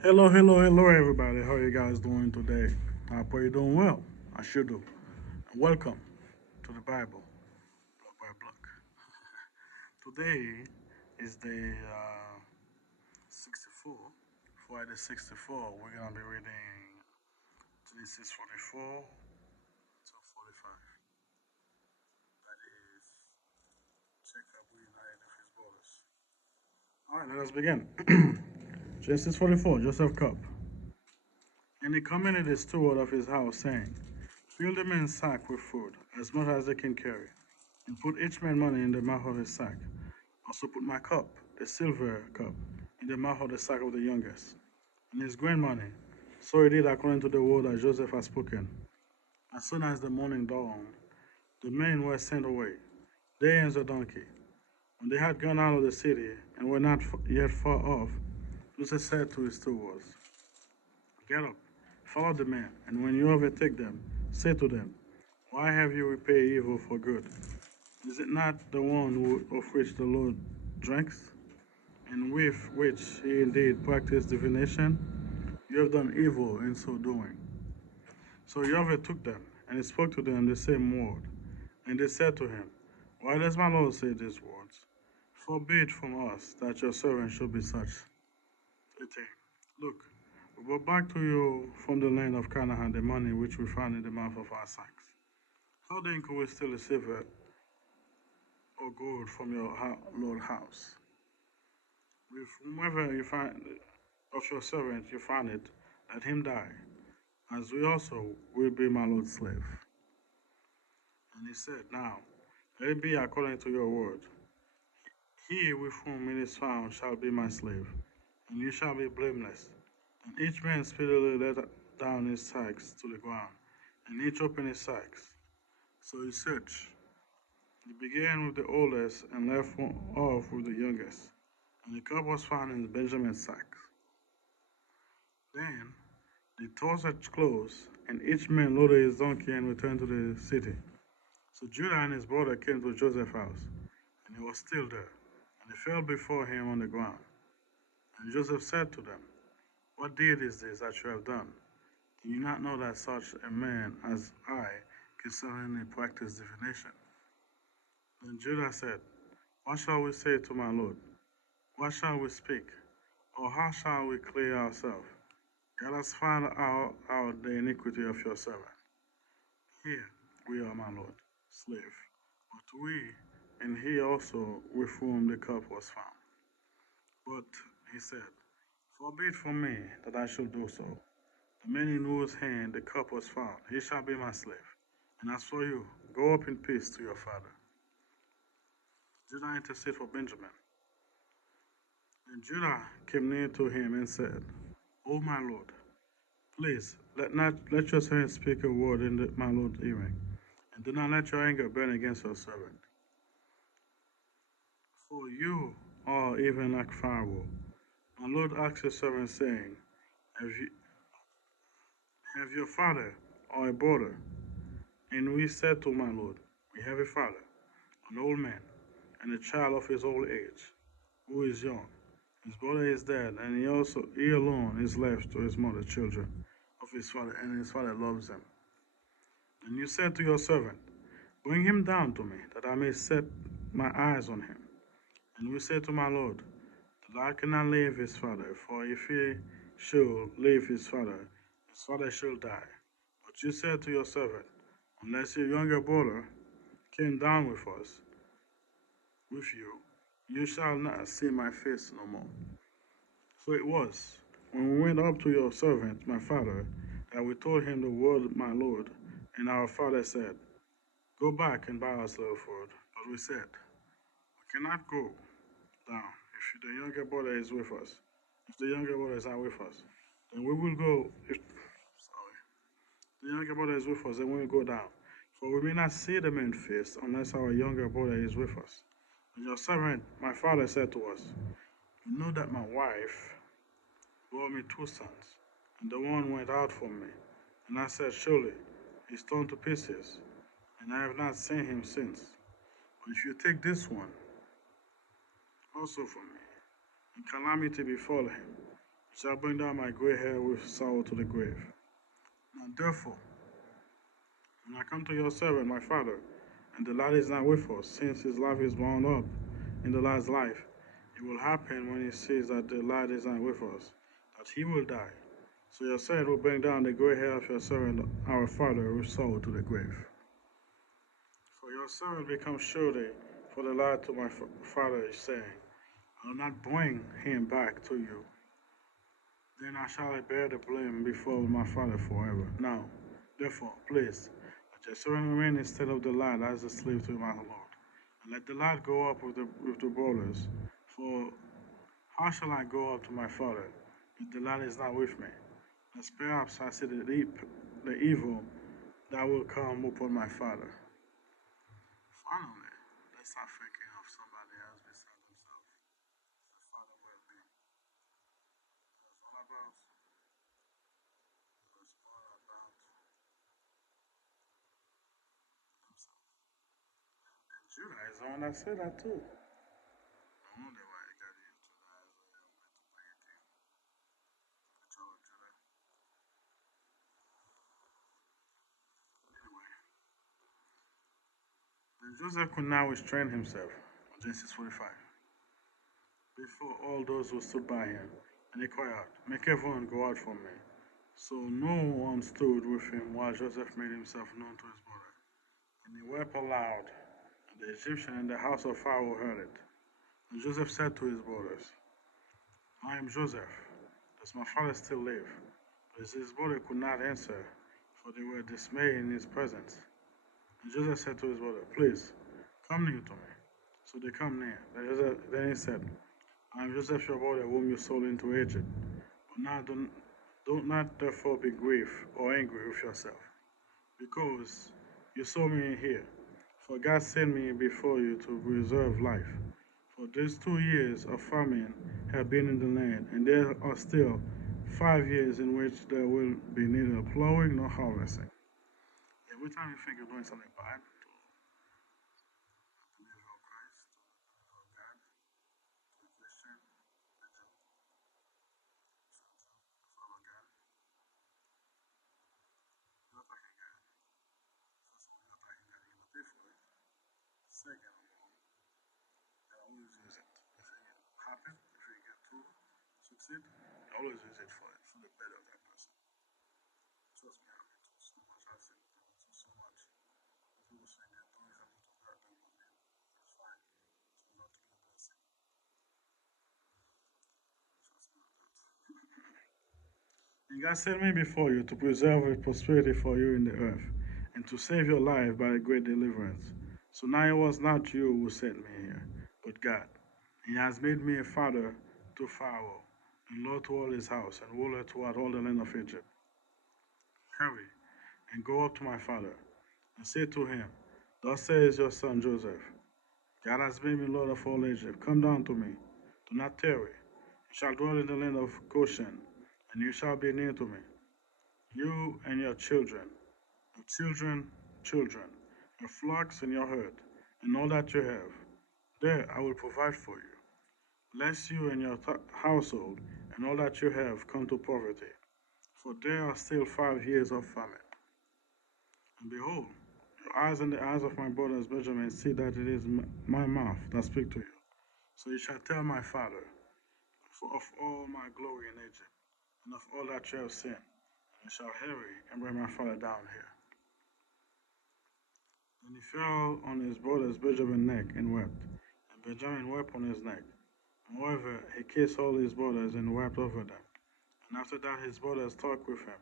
Hello, everybody. How you guys doing today? I hope you're doing well. I sure do. And welcome to the Bible, block by block. Today is the 64, Friday 64. We're gonna be reading Genesis 44 to 45. That is Jacob reunited with his brothers. All right, let us begin. Genesis 44, Joseph Cup. And he commanded the steward of his house, saying, fill the men's sack with food, as much as they can carry, and put each man money in the mouth of his sack. Also put my cup, the silver cup, in the mouth of the sack of the youngest, and his grain money. So he did according to the word that Joseph had spoken. As soon as the morning dawned, the men were sent away, they and the donkey. When they had gone out of the city and were not yet far off, Joseph said to his stewards, get up, follow the men, and when you overtake them, say to them, why have you repaid evil for good? Is it not the one of which the Lord drinks, and with which he indeed practiced divination? You have done evil in so doing. So Yahweh took them, and he spoke to them the same word. And they said to him, why does my Lord say these words? Forbid from us that your servant should be such. 18. Look, we brought back to you from the land of Canaan the money which we found in the mouth of our sacks. How then could we steal a silver or gold from your Lord's house? With whomever you find of your servant you find it, let him die, as we also will be my Lord's slave. And he said, now, let it be according to your word. He with whom it is found shall be my slave, and you shall be blameless. And each man speedily let down his sacks to the ground, and each opened his sacks. So he searched. He began with the oldest and left off with the youngest. And the cup was found in Benjamin's sacks. Then they tore such clothes, and each man loaded his donkey and returned to the city. So Judah and his brother came to Joseph's house, and he was still there. And they fell before him on the ground. And Joseph said to them, what deed is this that you have done? Do you not know that such a man as I can certainly practice divination? Then Judah said, what shall we say to my Lord? What shall we speak? Or how shall we clear ourselves? God has found out the iniquity of your servant. Here we are, my Lord, slave, but we and he also with whom the cup was found. But he said, forbid from me that I should do so. The man in whose hand the cup was found, he shall be my slave. And as for you, go up in peace to your father. Judah interceded for Benjamin. And Judah came near to him and said, O my Lord, please let your servant speak a word in my Lord's hearing, and do not let your anger burn against your servant. For you are even like Pharaoh. My Lord asked your servant, saying, Have you have your father or a brother? And we said to my Lord, we have a father, an old man, and a child of his old age, who is young. His brother is dead, and he alone is left to his mother children of his father, and his father loves him. And you said to your servant, bring him down to me, that I may set my eyes on him. And we said to my Lord, that I cannot leave his father, for if he should leave his father shall die. But you said to your servant, unless your younger brother came down with you, you shall not see my face no more. So it was, when we went up to your servant, my father, that we told him the word, my Lord, and our father said, go back and buy us a little food. But we said, we cannot go down if the younger brother is with us. If the younger brother is not with us, then we will go. Sorry, the younger brother is with us, then we will go down. For we may not see the man face unless our younger brother is with us. And your servant, my father, said to us, you know that my wife bore me two sons, and the one went out from me. And I said, surely he's torn to pieces, and I have not seen him since. But if you take this one also from me, and calamity befall him, shall bring down my gray hair with sorrow to the grave. Now therefore, when I come to your servant, my father, and the lad is not with us, since his life is bound up in the lad's life, it will happen when he sees that the lad is not with us, that he will die. So your servant will bring down the gray hair of your servant, our father, with sorrow to the grave. For your servant becomes surety for the lad to my father, saying, I will not bring him back to you. Then I shall bear the blame before my father forever. Now, therefore, please, let your servant remain instead of the lad as a slave to my lord. And let the lad go up with the brothers. For how shall I go up to my father if the lad is not with me? Lest perhaps I see the evil that will come upon my father. Finally, let's start thinking of somebody else besides himself. The father will be. That's all about. It's all about himself. And Judah is the one that said that too. No wonder why he got into that as well. Meant to play a game. Control Judah. Anyway, then Joseph could now restrain himself. Genesis 45. Before all those who stood by him, and he cried out, make everyone go out from me. So no one stood with him while Joseph made himself known to his brother. And he wept aloud, and the Egyptian in the house of Pharaoh heard it. And Joseph said to his brothers, I am Joseph. Does my father still live? But his brother could not answer, for they were dismayed in his presence. And Joseph said to his brother, please, come near to me. So they come near. Then he said, I am Joseph your brother, whom you sold into Egypt. But now do not therefore be grieved or angry with yourself, because you saw me here. For God sent me before you to preserve life. For these 2 years of famine have been in the land, and there are still 5 years in which there will be neither plowing nor harvesting. Every time you think you're doing something bad to believe in Christ, to God, to a Christian, to follow God, you're attacking God. First of all, you're attacking God, you're going to pay for it. Second of all, they always use it. If it happen, if you get to succeed, they always use it for the better of that person. Trust me, I've been through so much. I've seen people do so much. People saying they're doing something to hurt them, but then it's fine. So not to be a blessing. Trust me on that. And God sent me before you to preserve a prosperity for you in the earth, and to save your life by a great deliverance. So now it was not you who sent me here, but God. He has made me a father to Pharaoh, and lord to all his house, and ruler throughout all the land of Egypt. Hurry, and go up to my father, and say to him, thus says your son Joseph, God has made me Lord of all Egypt. Come down to me. Do not tarry. You shall dwell in the land of Goshen, and you shall be near to me. You and your children, your flocks and your herd, and all that you have. There I will provide for you. Lest you and your household and all that you have come to poverty. For there are still 5 years of famine. And behold, your eyes and the eyes of my brothers Benjamin see that it is my mouth that speaks to you. So you shall tell my father of all my glory in Egypt, and of all that you have seen, and you shall hurry and bring my father down here. Then he fell on his brother's Benjamin's neck and wept, and Benjamin wept on his neck. Moreover, he kissed all his brothers and wept over them. And after that his brothers talked with him.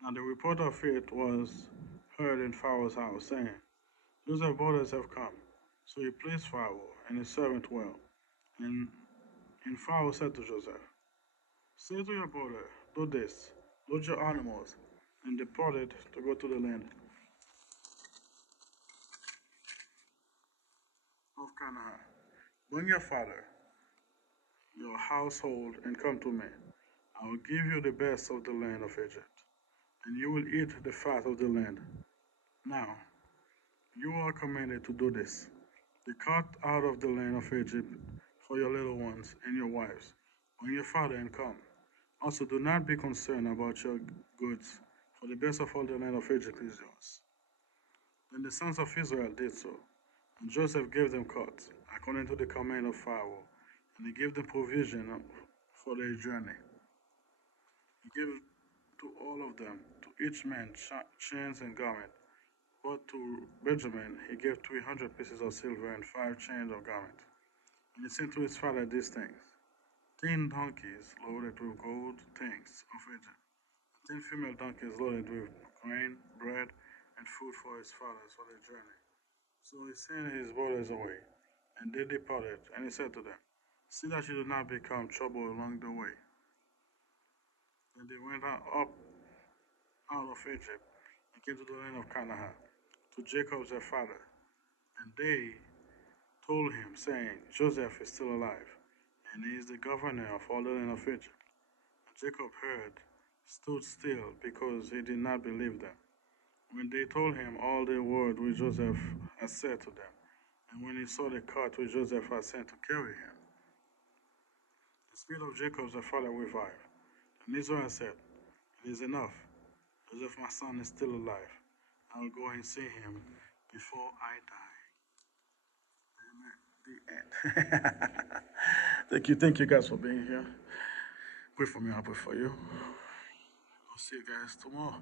Now the report of it was heard in Pharaoh's house, saying, Joseph's brothers have come. So he pleased Pharaoh and his servant well. And Pharaoh said to Joseph, say to your brother, do this, load your animals, and departed to go to the land of Canaan. Bring your father, your household, and come to me. I will give you the best of the land of Egypt, and you will eat the fat of the land. Now, you are commanded to do this. Be cut out of the land of Egypt for your little ones and your wives. Bring your father and come. Also, do not be concerned about your goods, for the best of all the land of Egypt is yours. Then the sons of Israel did so, and Joseph gave them coats, according to the command of Pharaoh, and he gave them provision for their journey. He gave to all of them, to each man, chains and garment. But to Benjamin he gave 300 pieces of silver and 5 chains of garment. And he sent to his father these things: 10 donkeys loaded with gold things of Egypt, 10 female donkeys loaded with grain, bread, and food for his fathers for their journey. So he sent his brothers away, and they departed. And he said to them, see that you do not become trouble along the way. Then they went out of Egypt and came to the land of Canaan, to Jacob their father. And they told him, saying, Joseph is still alive, and he is the governor of all the land of Egypt. And Jacob heard, stood still, because he did not believe them, when they told him all the word which Joseph had said to them. And when he saw the cart which Joseph had sent to carry him, the spirit of Jacob their father revived. And Israel said, it is enough. Joseph my son is still alive. I will go and see him before I die. Amen. The end. Thank you guys for being here. Pray for me, I'll pray for you. I'll see you guys tomorrow.